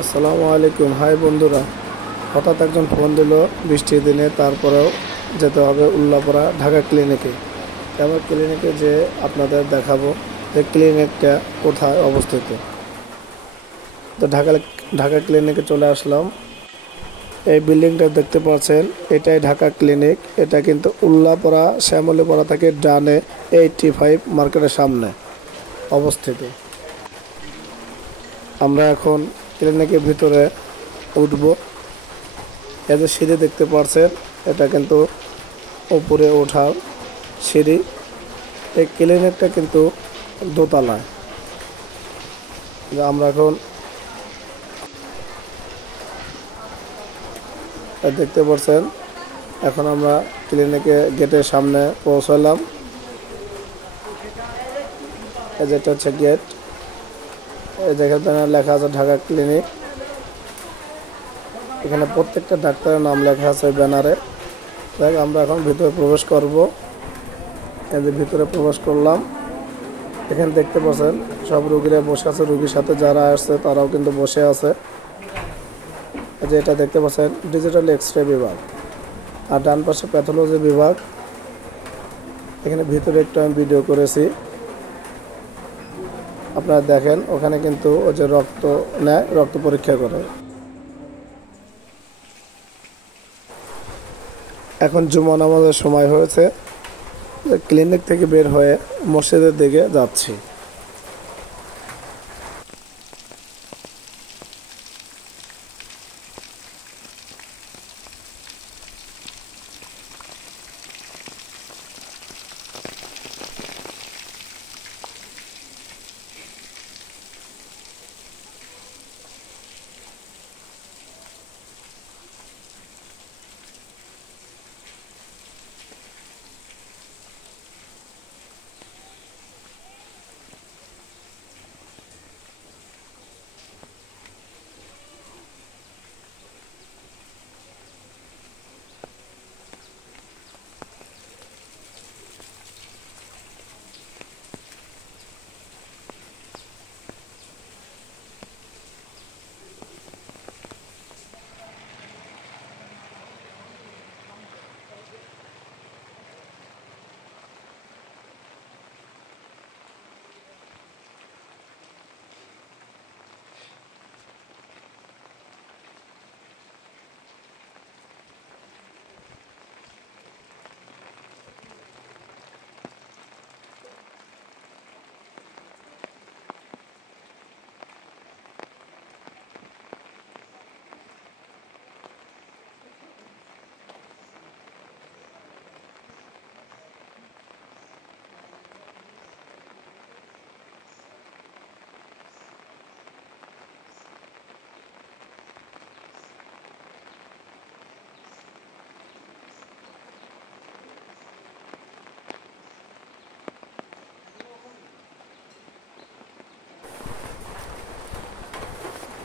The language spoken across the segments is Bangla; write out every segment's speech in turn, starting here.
আসসালামু আলাইকুম। হাই বন্ধুরা, হঠাৎ একজন ফোন দিল বৃষ্টির দিনে, তারপরেও যেতে হবে উল্লাপাড়া ঢাকা ক্লিনিকে। আমার ক্লিনিকে যে আপনাদের দেখাবো যে ক্লিনিকটা কোথায় অবস্থিত। তো ঢাকা ক্লিনিকে চলে আসলাম। এই বিল্ডিংটা দেখতে পাচ্ছেন, এটাই ঢাকা ক্লিনিক। এটা কিন্তু উল্লাপাড়া শ্যামলীপাড়া থেকে ডানে 85 মার্কেটের সামনে অবস্থিত। আমরা এখন ক্লিনিকের ভিতরে উঠবো। এই যে সিঁড়ি দেখতে পাচ্ছেন, এটা কিন্তু উপরে ওঠার সিঁড়ি। এই ক্লিনিকটা কিন্তু দোতলায়। আমরা এখন দেখতে পাচ্ছেন, এখন আমরা ক্লিনিকে গেটের সামনে পৌঁছালাম। এই যেটা হচ্ছে গেট। এই যেখানে লেখা আছে ঢাকা ক্লিনিক। এখানে প্রত্যেকটা ডাক্তারের নাম লেখা আছে ব্যানারে। দেখ, আমরা এখন ভিতরে প্রবেশ করব। এই যে ভিতরে প্রবেশ করলাম। এখানে দেখতে পাচ্ছেন সব রোগীরা বসে আছে, রোগীর সাথে যারা আসছে তারাও কিন্তু বসে আছে। যে এটা দেখতে পাচ্ছেন ডিজিটাল এক্স-রে বিভাগ, আর ডান পাশে প্যাথোলজি বিভাগ। এখানে ভিতরে একটু আমি ভিডিও করেছি, আপনারা দেখেন। ওখানে কিন্তু ও যে রক্ত নেয়, রক্ত পরীক্ষা করে। এখন জুমা নামাজের সময় হয়েছে। ক্লিনিক থেকে বের হয়ে মসজিদের দিকে যাচ্ছি।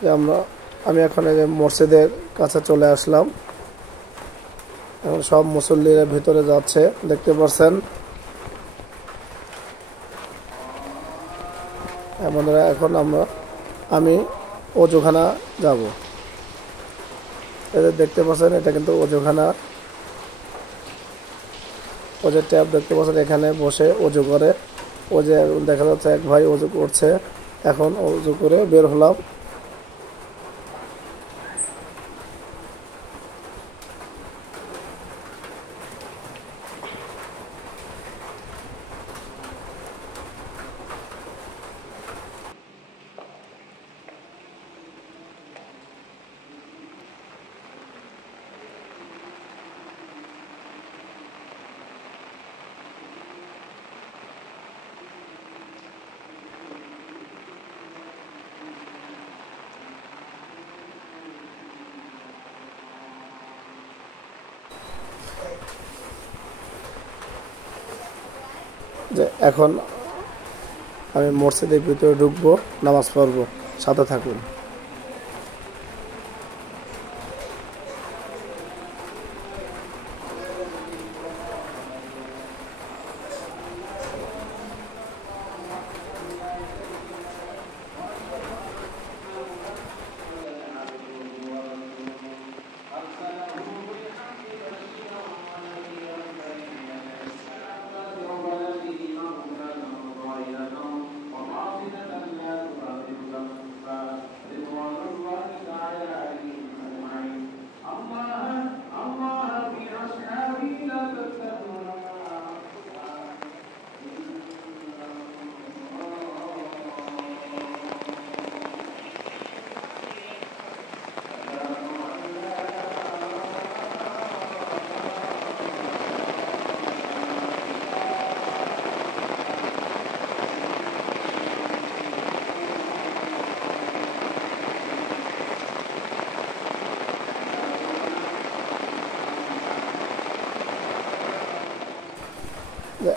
যে আমি এখন এই যে মসজিদের কাছে চলে আসলাম। এখন সব মুসল্লিরা ভিতরে যাচ্ছে, দেখতে পাচ্ছেন। বন্ধুরা, এখন আমি অজুখানা যাব। এদের দেখতে পাচ্ছেন, এটা কিন্তু অজুখানা। ওজের ট্যাপ দেখতে পাচ্ছেন, এখানে বসে অজু করে। ও যে দেখা যাচ্ছে এক ভাই অজু করছে। এখন অজু করে বের হলাম। যে এখন আমি মসজিদের ভিতরে ঢুকবো, নামাজ পড়বো। সাথে থাকুন।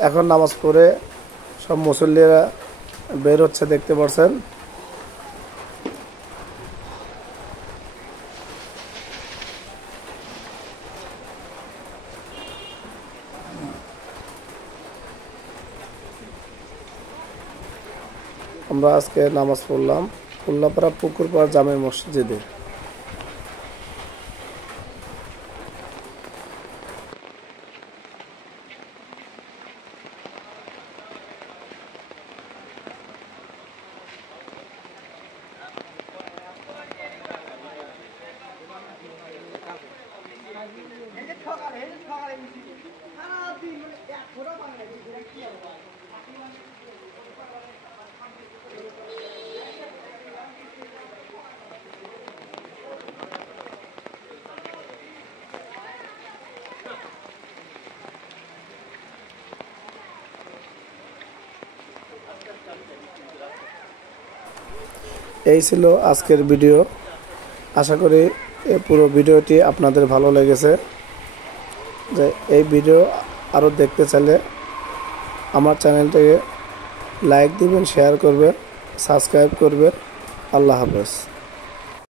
এখন নামাজ পড়ে সব মুসল্লিরা বের হচ্ছে, দেখতে পাচ্ছেন। আমরা আজকে নামাজ পড়লাম উল্লাপাড়া পুকুরপাড় জামে মসজিদে। এই ছিল আজকের ভিডিও। আশা করি এই পুরো ভিডিওটি আপনাদের ভালো লেগেছে। যে এই ভিডিও আরও দেখতে চাইলে আমার চ্যানেলটাকে লাইক দিবেন, শেয়ার করবেন, সাবস্ক্রাইব করবেন। আল্লাহ হাফেজ।